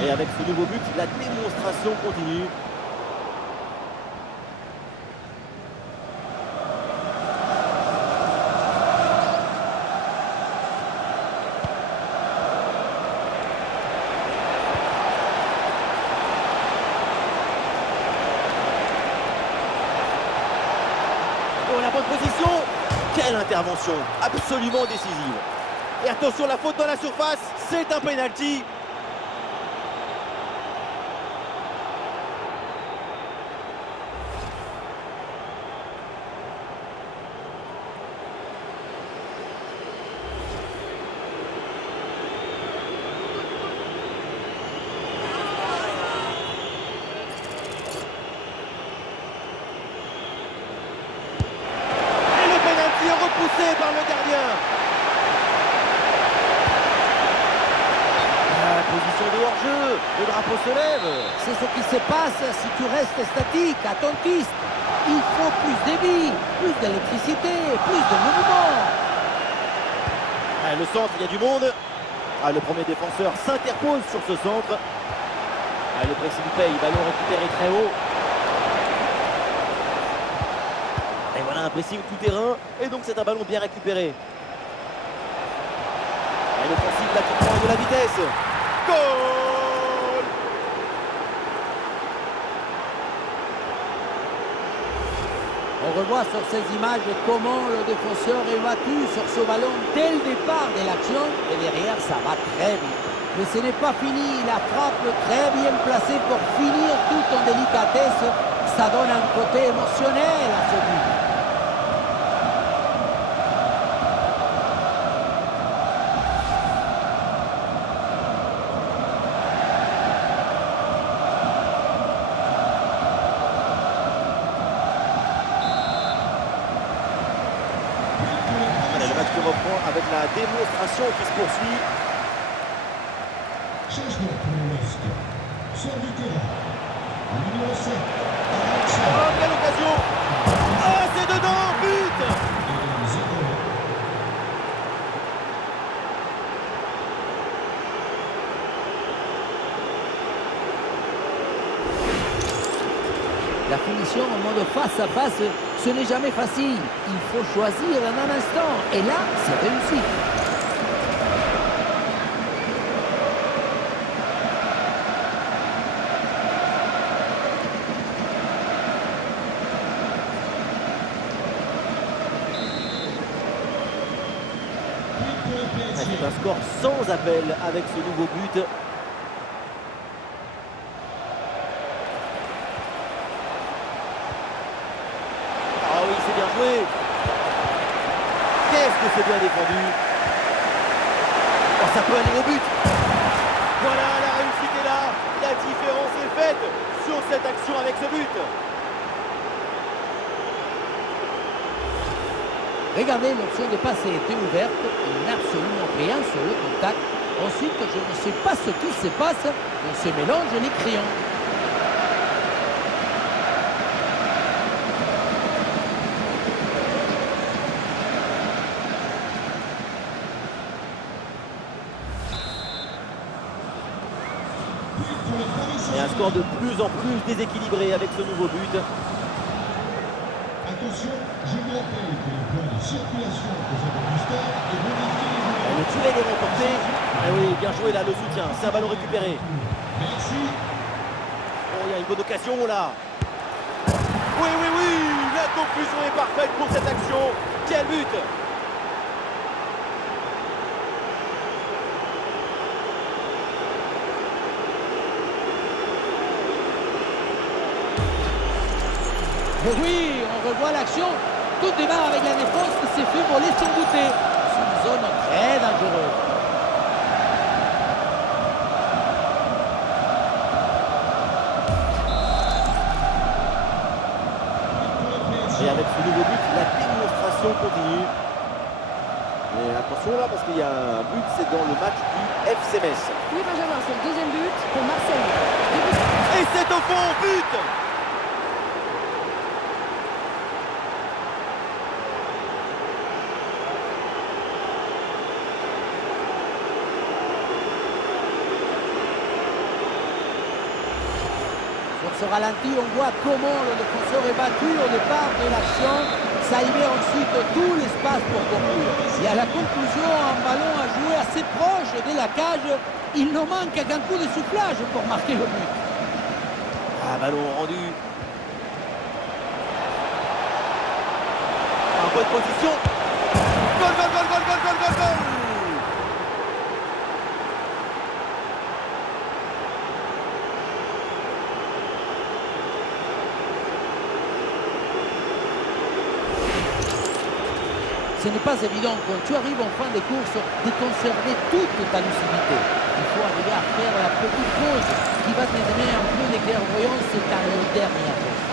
Et avec ce nouveau but, la démonstration continue. Oh, la bonne position. Quelle intervention, absolument décisive. Et attention, la faute dans la surface, c'est un penalty. Repoussé par le gardien. Position de hors-jeu, le drapeau se lève. C'est ce qui se passe si tu restes statique, attentiste. Il faut plus de vie, plus d'électricité, plus de mouvement. Le centre, il y a du monde. Le premier défenseur s'interpose sur ce centre. Le pressing paye, ballon récupéré très haut. Et voilà un pressing tout terrain. Et donc c'est un ballon bien récupéré. L'offensive là qui prend de la vitesse. Goal! On revoit sur ces images comment le défenseur est battu sur ce ballon dès le départ de l'action. Et derrière, ça va très vite. Mais ce n'est pas fini. La frappe très bien placée pour finir tout en délicatesse. Ça donne un côté émotionnel à ce but. Le match qui reprend avec la démonstration qui se poursuit. Changement pour l'Ouest. Sort du terrain. Numéro 7. Oh, quelle occasion! Oh, c'est dedans! But! La finition en mode face à face, ce n'est jamais facile. Il faut choisir en un instant. Et là, c'est réussi. C'est un score sans appel avec ce nouveau but. Ah oui, c'est bien joué. Qu'est-ce que c'est bien défendu. Oh, ça peut aller au but. Voilà, la réussite est là. La différence est faite sur cette action avec ce but. Regardez, l'option de passe était ouverte. Il n'a absolument rien sur le contact. Ensuite, je ne sais pas ce qui se passe. On se mélange les crayons. Et un score de plus en plus déséquilibré avec ce nouveau but. Attention, je vous rappelle que le point de circulation aux abords du stade est modifié. Le tunnel est remporté. Ah oui, bien joué là, le soutien. C'est un ballon récupéré. Merci. Oh, il y a une bonne occasion là. Oui, oui, oui. La conclusion est parfaite pour cette action. Quel but! Oui, on revoit l'action. Tout démarre avec la défense qui s'est fait voler sans goûter. C'est une zone très dangereuse. Et avec ce nouveau but, la démonstration continue. Mais attention là, parce qu'il y a un but, c'est dans le match du FC Metz. Oui, Benjamin, c'est le deuxième but pour Marseille. Et c'est au fond, but! ce ralenti, on voit comment le défenseur est battu au départ de l'action. Ça libère ensuite tout l'espace pour conclure. Et à la conclusion, un ballon à jouer assez proche de la cage. Il ne manque qu'un coup de soufflage pour marquer le but. Ah, ballon rendu. En bonne position. Goal, goal, goal, goal, goal, goal, goal, goal. Ce n'est pas évident quand tu arrives en fin de course de conserver toute ta lucidité. Il faut arriver à faire la petite pause qui va te donner un peu de clairvoyance dans le dernier poste.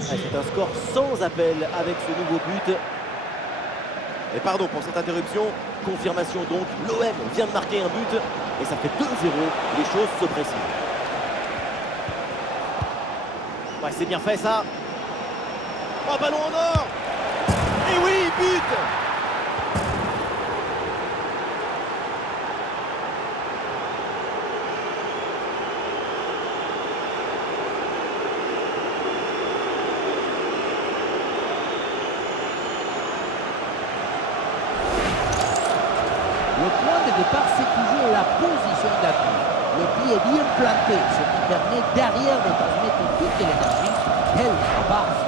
C'est un score sans appel avec ce nouveau but. Et pardon pour cette interruption, confirmation donc, l'OM vient de marquer un but et ça fait 2-0, les choses se précisent. Ouais, c'est bien fait ça. Oh, ballon en or. Et oui, but. Le point de départ, c'est toujours la position d'appui. Le pied est bien planté, ce qui permet derrière de transmettre toute l'énergie. Quelle passe!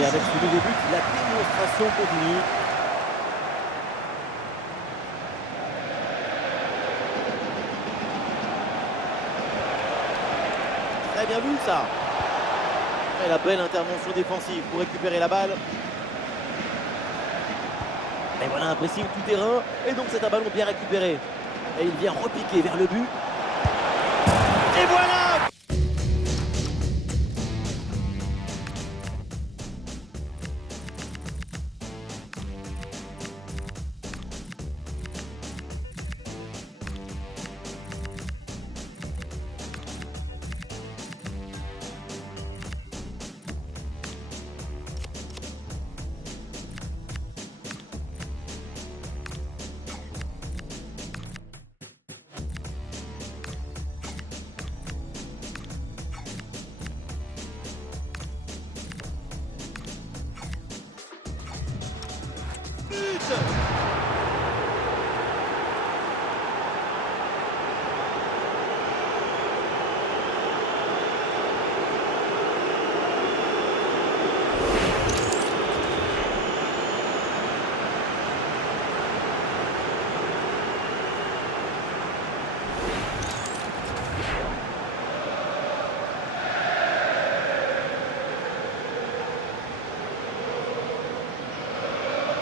Et avec ce nouveau but, la démonstration continue. Très bien vu ça. Et la belle intervention défensive pour récupérer la balle. Et voilà un pressing tout terrain. Et donc c'est un ballon bien récupéré. Et il vient repiquer vers le but. Et voilà!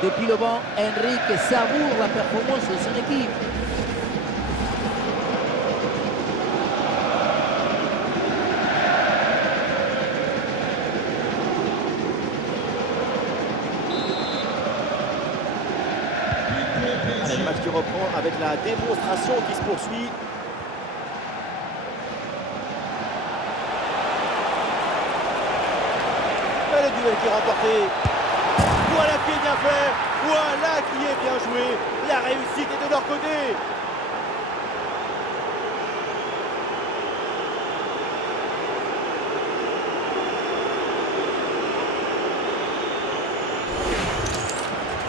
Depuis le banc, Enrique savoure la performance de son équipe. Allez, le match qui reprend avec la démonstration qui se poursuit. Et le duel qui est remporté. Voilà qui est bien fait, voilà qui est bien joué, la réussite est de leur côté.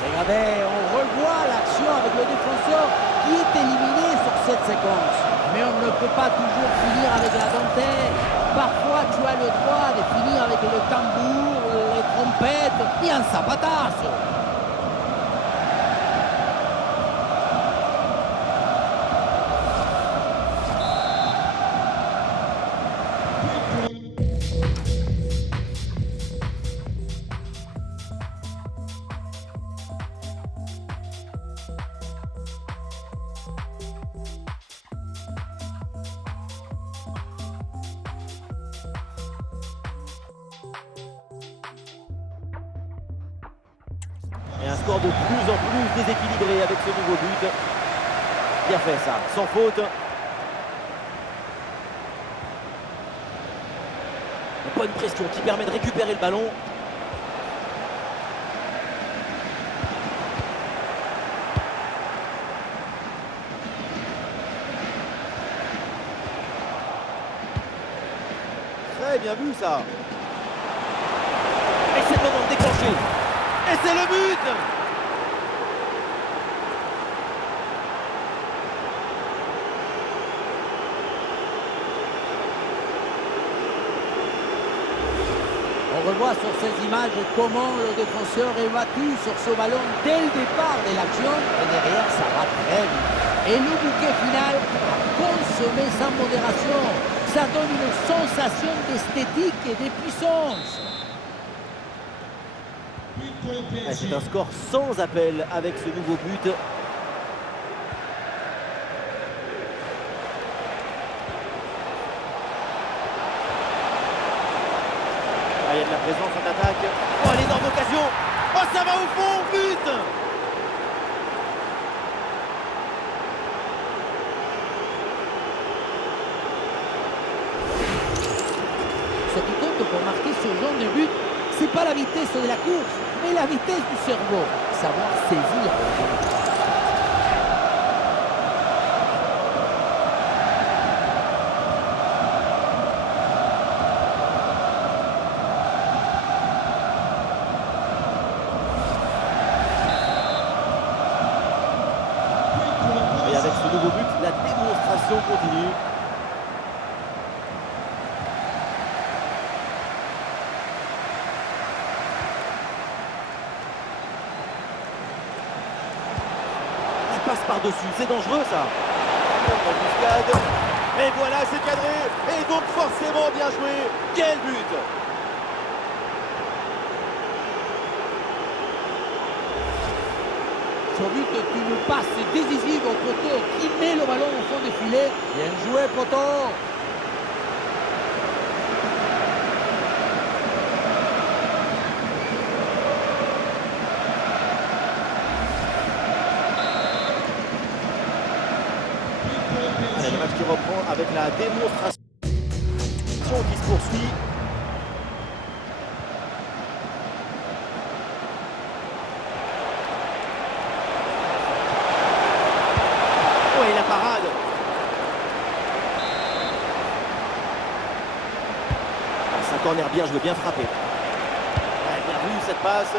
Regardez, on revoit l'action avec le défenseur qui est éliminé sur cette séquence. Mais on ne peut pas toujours finir avec la dentelle. Parfois, tu as le droit de finir avec le tambour, les trompettes et un zapatazo. Et un score de plus en plus déséquilibré avec ce nouveau but. Bien fait ça, sans faute. Bonne pression qui permet de récupérer le ballon. Très bien vu ça. Et c'est le moment de déclencher. Et c'est le but. On revoit sur ces images comment le défenseur est battu sur ce ballon dès le départ de l'action. Et derrière, ça va très vite. Et le bouquet final a consommé sans modération. Ça donne une sensation d'esthétique et de puissance. C'est un score sans appel avec ce nouveau but. Il y a de la présence en attaque. Oh, l'énorme occasion. Oh, ça va au fond, but. Ce qui compte pour marquer ce genre de but, c'est pas la vitesse de la course, mais la vitesse du cerveau. Savoir saisir. Et avec ce nouveau but, la démonstration continue. Il passe par-dessus, c'est dangereux ça. Embuscade. Et voilà, c'est cadré. Et donc forcément bien joué. Quel but! Ce but est une passe décisive au poteau qui met le ballon au fond du filet. Bien joué, poteau. Allez, le match qui reprend avec la démonstration qui se poursuit. Oh, et la parade. C'est un corner bien joué, bien frappé. Ouais, bien vu cette passe.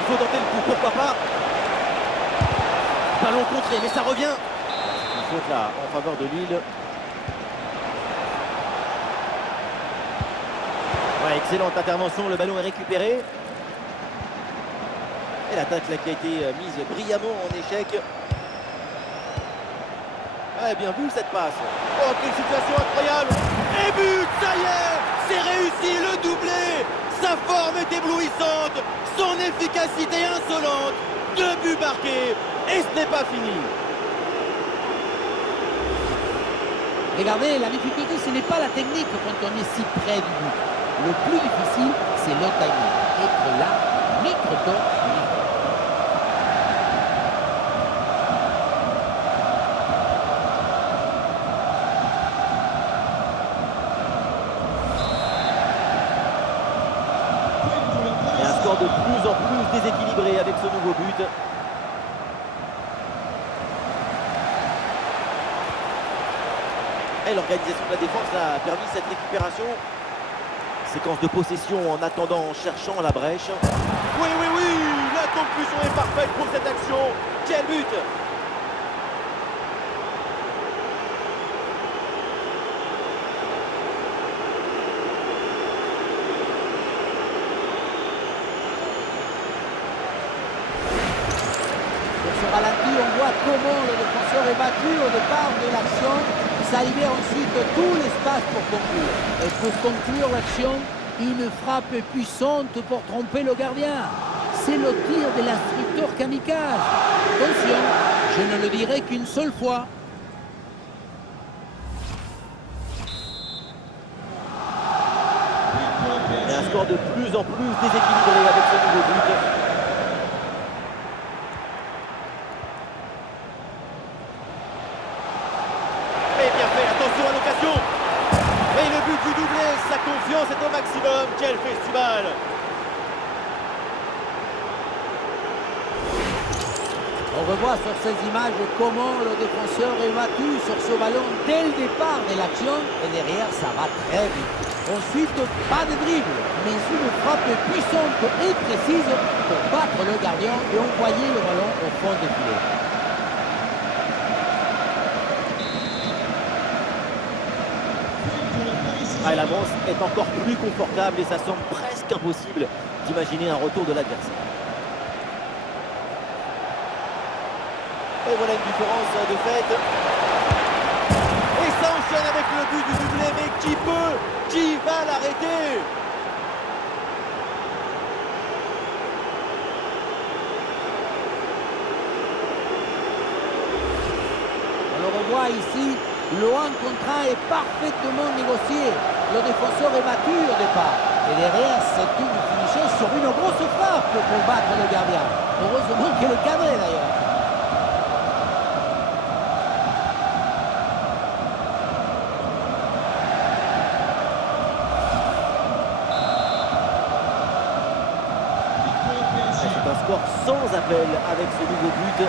Il faut tenter le coup, pourquoi pas. Ballon contré, mais ça revient. Une faute là en faveur de Lille. Ouais, excellente intervention, le ballon est récupéré. Et l'attaque là qui a été mise brillamment en échec. Ouais, bien vu cette passe. Oh, quelle situation incroyable. Et but, ça y est, c'est réussi, le doublé. Sa forme est éblouissante, son efficacité insolente. 2 buts marqués, et ce n'est pas fini. Regardez, la difficulté, ce n'est pas la technique quand on est si près du but. Le plus difficile, c'est le timing. Être là, micro temps, Et un score de plus en plus déséquilibré avec ce nouveau but. Et l'organisation de la défense a permis cette récupération. Séquence de possession en attendant, en cherchant la brèche. Oui, oui, oui, la conclusion est parfaite pour cette action. Quel but! Sur ce ralenti, on voit comment le défenseur est battu au départ de l'action. Ça libère ensuite tout l'espace pour conclure. Et pour conclure l'action, une frappe puissante pour tromper le gardien. C'est le tir de l'instructeur kamikaze. Attention, je ne le dirai qu'une seule fois. Et un score de plus en plus déséquilibré avec ce nouveau but. Et bien fait, attention à l'occasion. Et le but du doublé, sa confiance est au maximum. Quel festival! On revoit sur ces images comment le défenseur est battu sur ce ballon dès le départ de l'action et derrière ça va très vite. Ensuite, pas de dribble, mais une frappe puissante et précise pour battre le gardien et envoyer le ballon au fond du filet. Point pour le Paris Saint-Germain. L'avance est encore plus confortable et ça semble presque impossible d'imaginer un retour de l'adversaire. Et voilà une différence de fait. Et ça enchaîne avec le but du doublé, mais qui peut? Qui va l'arrêter? On le revoit ici, le 1 contre 1 est parfaitement négocié. Le défenseur est battu au départ. Et derrière, c'est une finition sur une grosse frappe pour battre le gardien. Heureusement qu'elle est cadrée d'ailleurs. C'est un score sans appel avec ce nouveau but.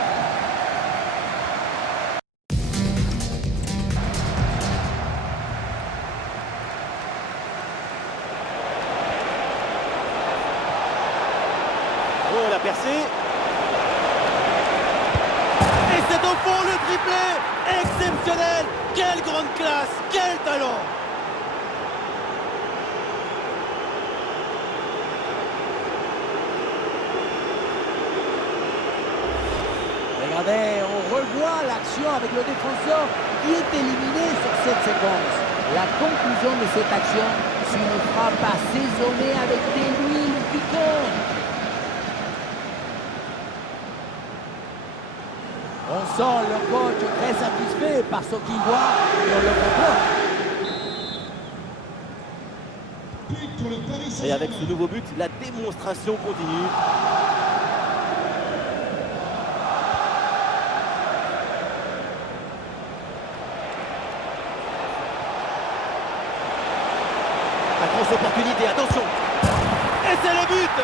Oh, la percée. Et c'est au fond le triplé. Exceptionnel. Quelle grande classe. Quel talent. Regardez, on revoit l'action avec le défenseur qui est éliminé sur cette séquence. La conclusion de cette action, c'est une frappe assaisonnée avec des huiles piquantes. On sent le coach très satisfait par ce qu'il voit et on le comprend. But pour le Paris Et avec Saint-Germain. ce nouveau but, la démonstration continue. La grosse opportunité, attention. Et c'est le but.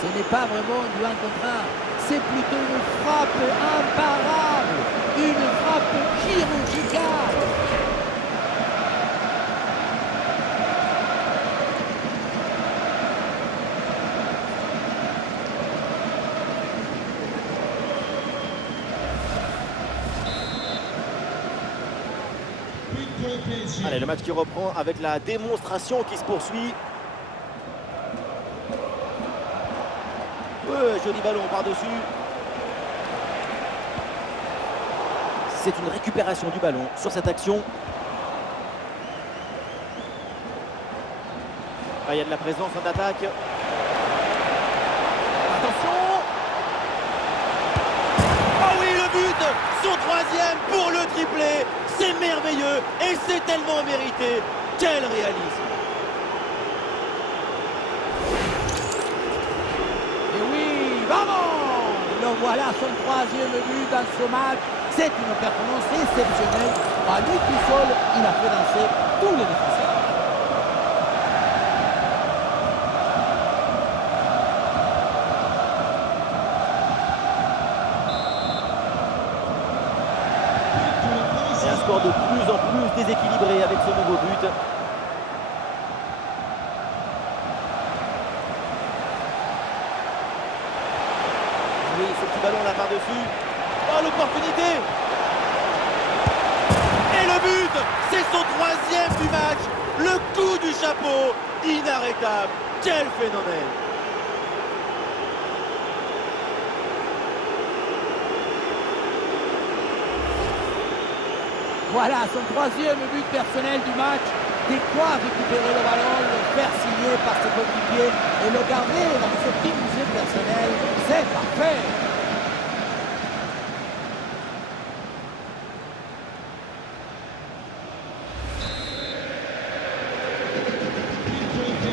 Ce n'est pas vraiment du 1 contre 1, c'est plutôt une frappe imparable, une frappe chirurgicale. But pour le PSG. Allez, le match qui reprend avec la démonstration qui se poursuit. Ouais, joli ballon par-dessus. C'est une récupération du ballon sur cette action. Ah, il y a de la présence en attaque. Attention. Oh oui, le but. Son troisième pour le triplé. C'est merveilleux et c'est tellement mérité. Quel réalisme. Et oui, vamos! Le voilà son troisième but dans ce match. C'est une performance exceptionnelle. À lui tout seul, il a fait danser tous les défenseurs. But pour le Paris Et un Saint-Germain. score de plus en plus déséquilibré avec ce nouveau but. Oui, ce petit ballon là par-dessus. Oh, l'opportunité. Et le but. C'est son troisième du match. Le coup du chapeau. Inarrêtable. Quel phénomène. Voilà son troisième but personnel du match. de quoi récupérer le ballon, le faire signer par ses coéquipiers et le garder dans ce petit musée personnel. C'est parfait.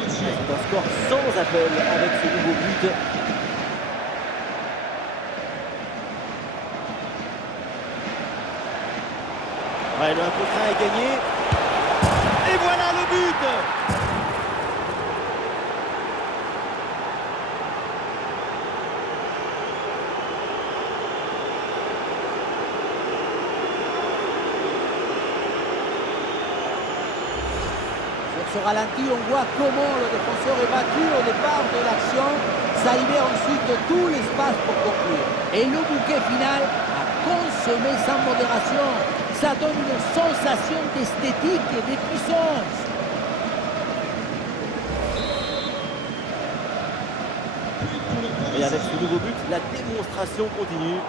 C'est un score sans appel avec ce nouveau but. Ouais, le 1 contre 1 est gagné. Et voilà le but! Sur ce ralenti, on voit comment le défenseur est battu au départ de l'action. Ça libère ensuite tout l'espace pour conclure. Et le bouquet final a consommé sans modération. Ça donne une sensation d'esthétique et de puissance. Et avec ce nouveau but, la démonstration continue.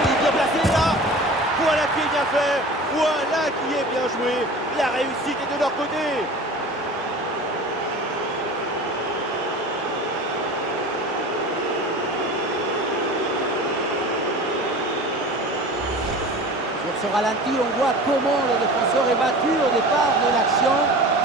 Il est bien placé là. Voilà qui est bien fait. Voilà qui est bien joué. La réussite est de leur côté. Sur ce ralenti, on voit comment le défenseur est battu au départ de l'action.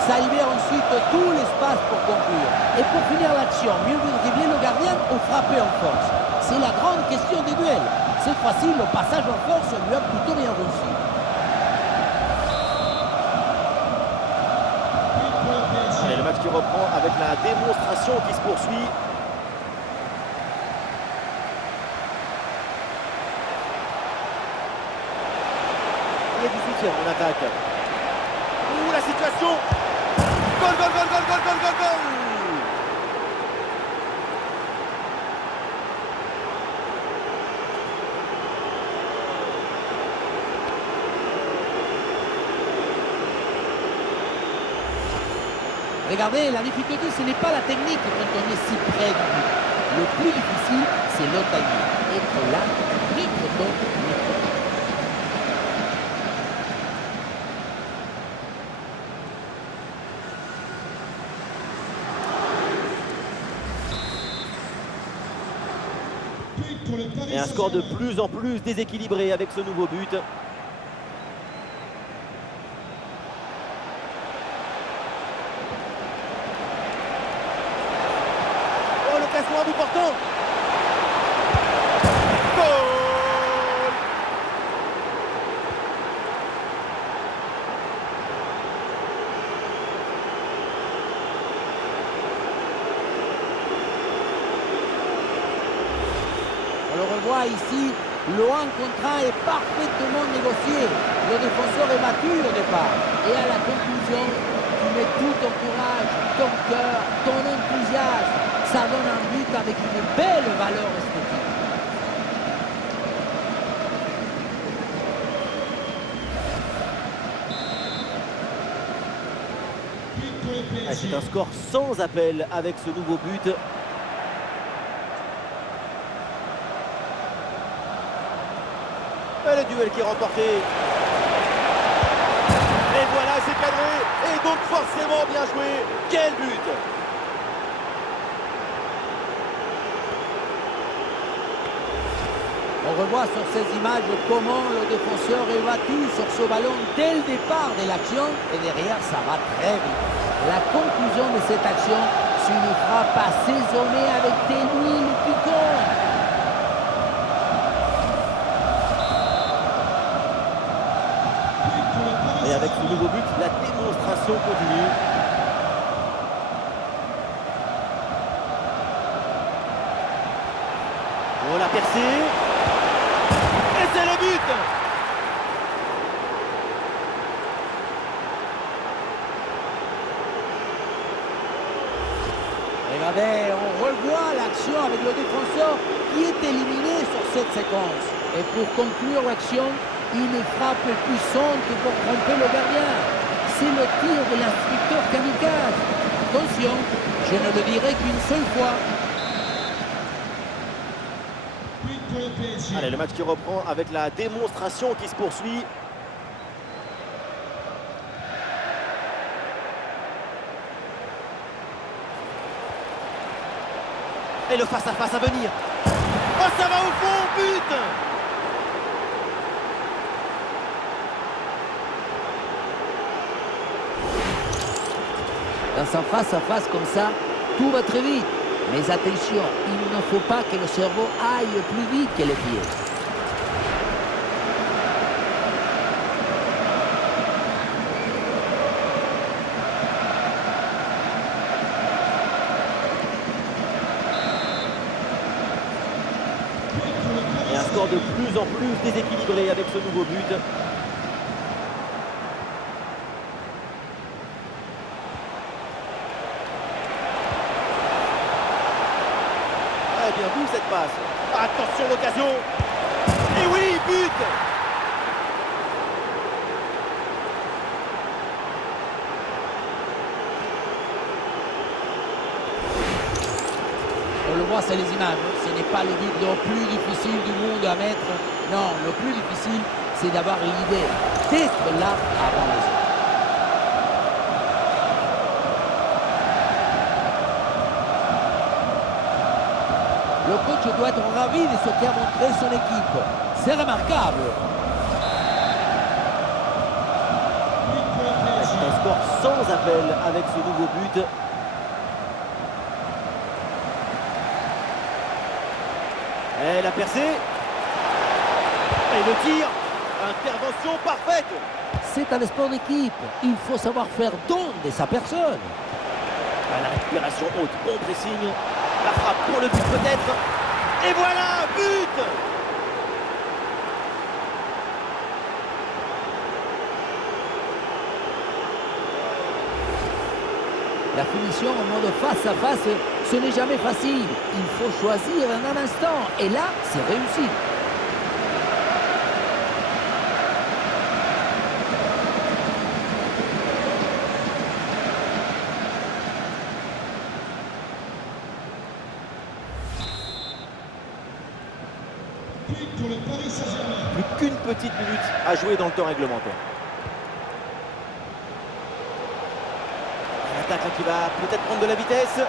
Ça libère ensuite tout l'espace pour conclure. Et pour finir l'action, mieux vaut dribbler le gardien ou frapper en force. C'est la grande question des duels. Cette fois-ci, le passage en force lui a plutôt bien réussi. Allez, le match qui reprend avec la démonstration qui se poursuit. Il y a du soutien en attaque. Ouh, la situation! Goal, goal, goal, goal, goal, goal, goal, goal! Regardez, la difficulté, ce n'est pas la technique quand on est si près du but. Le plus difficile, c'est le timing. Être là, micro-temps, micro-temps. Et un score de plus en plus déséquilibré avec ce nouveau but. Oh, l'occasion à bout portant. Goal! On le revoit ici, le 1 contre 1 est parfaitement négocié. Le défenseur est battu au départ. Et à la conclusion, tu mets tout ton courage, ton cœur, ton enthousiasme. Ça donne un but avec une belle valeur esthétique. Ah, c'est un score sans appel avec ce nouveau but. Et le duel qui est remporté. Et voilà, c'est cadré. Et donc forcément bien joué. Quel but! On revoit sur ces images comment le défenseur est battu sur ce ballon dès le départ de l'action. Et derrière, ça va très vite. La conclusion de cette action, c'est une frappe assaisonnée avec des lignes piquantes. Et avec ce nouveau but, la démonstration continue. Oh, la percée. Et c'est le but! Regardez, on revoit l'action avec le défenseur qui est éliminé sur cette séquence. Et pour conclure l'action, une frappe puissante pour tromper le gardien. C'est le tir de l'instructeur kamikaze. Attention, je ne le dirai qu'une seule fois. pour le PSG. Allez, le match qui reprend avec la démonstration qui se poursuit. Et le face-à-face à venir. Oh, ça va au fond, but! Dans un face-à-face comme ça, tout va très vite. Mais attention, il ne faut pas que le cerveau aille plus vite que les pieds. Et un score de plus en plus déséquilibré avec ce nouveau but. Bien vu cette passe. Attention l'occasion. Et oui, but! On le voit, c'est les images. Ce n'est pas le but le plus difficile du monde à mettre. Non, le plus difficile, c'est d'avoir l'idée d'être là avant les autres. Le coach doit être ravi de ce qu'a montré son équipe. C'est remarquable. C'est un score sans appel avec ce nouveau but. Et la percée. Et le tir. Intervention parfaite. C'est un sport d'équipe. Il faut savoir faire don de sa personne. La récupération haute, bon pressing. La frappe pour le but peut-être. Et voilà, but! La finition en mode face à face, ce n'est jamais facile. Il faut choisir un instant. Et là, c'est réussi. Pour le Paris Saint-Germain. Plus qu'une petite minute à jouer dans le temps réglementaire. L'attaque là qui va peut-être prendre de la vitesse.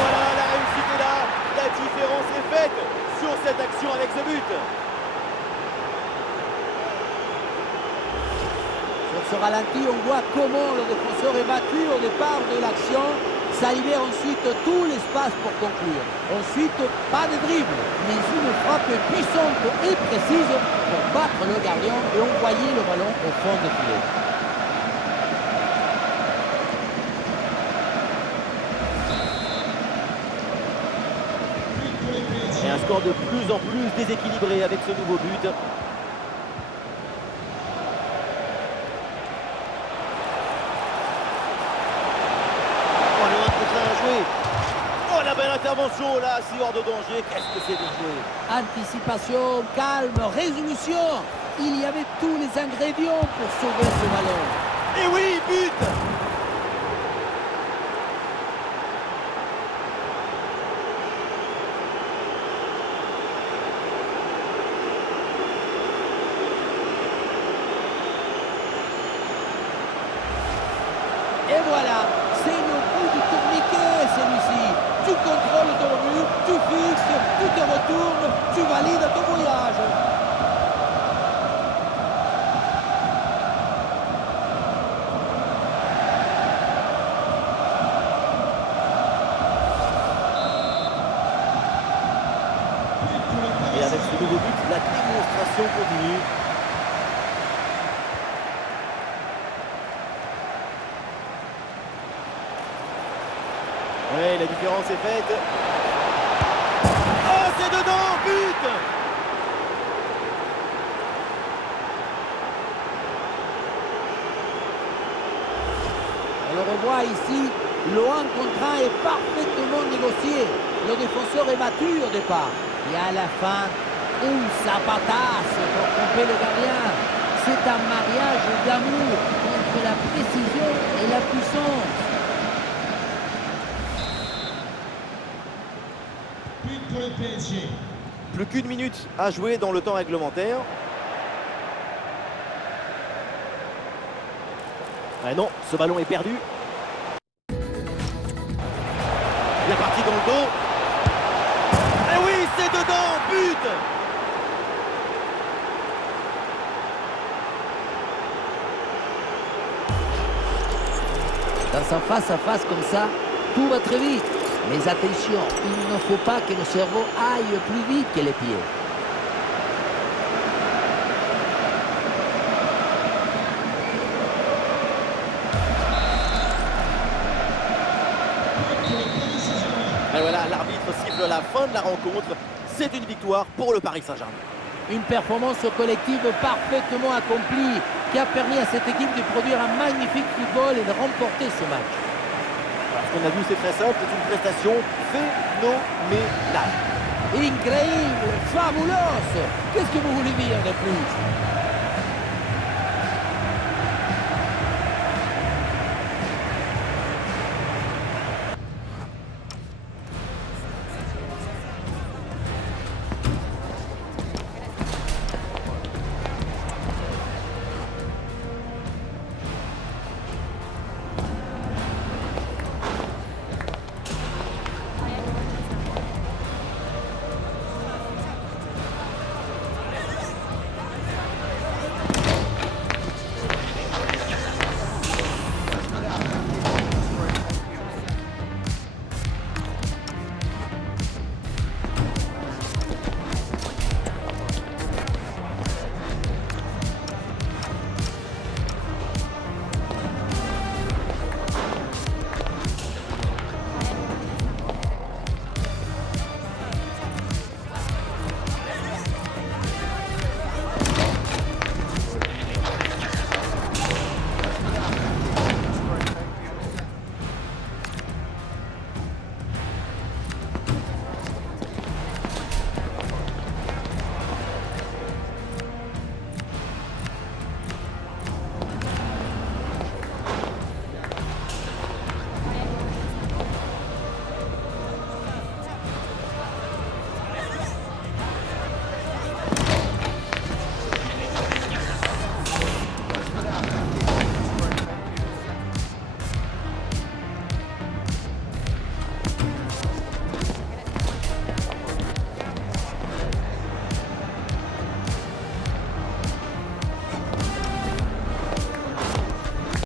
Voilà, la réussite est là. La différence est faite sur cette action avec ce but. Sur ce ralenti, on voit comment le défenseur est battu au départ de l'action. Ça libère ensuite tout l'espace pour conclure. Ensuite, pas de dribble, mais une frappe puissante et précise pour battre le gardien et envoyer le ballon au fond du filet. Et un score de plus en plus déséquilibré avec ce nouveau but. Oh, la belle intervention là, si hors de danger, qu'est-ce que c'est bien joué. Anticipation, calme, résolution. Il y avait tous les ingrédients pour sauver ce ballon. Et oui, but! Et voilà, c'est le coup du tourniquet celui-ci. Tu contrôles ton but, tu fixes, tu te retournes, tu valides ton voyage. Et avec ce nouveau but, la démonstration continue. Oui, la différence est faite. Oh, c'est dedans, but! On le revoit ici, le 1 contre 1 est parfaitement négocié. Le défenseur est battu au départ. Et à la fin, ça patasse pour tromper le gardien. C'est un mariage d'amour entre la précision et la puissance. pour le PSG. Plus qu'une minute à jouer dans le temps réglementaire. Ah non, ce ballon est perdu. Bien parti dans le dos. Et oui, c'est dedans, but! Dans un face-à-face comme ça, tout va très vite. Mais attention, il ne faut pas que le cerveau aille plus vite que les pieds. Et voilà, l'arbitre siffle la fin de la rencontre. C'est une victoire pour le Paris Saint-Germain. Une performance collective parfaitement accomplie qui a permis à cette équipe de produire un magnifique football et de remporter ce match. Alors, ce qu'on a vu, c'est très simple, c'est une prestation phénoménale. Incroyable, fabuloso. Qu'est-ce que vous voulez dire de plus?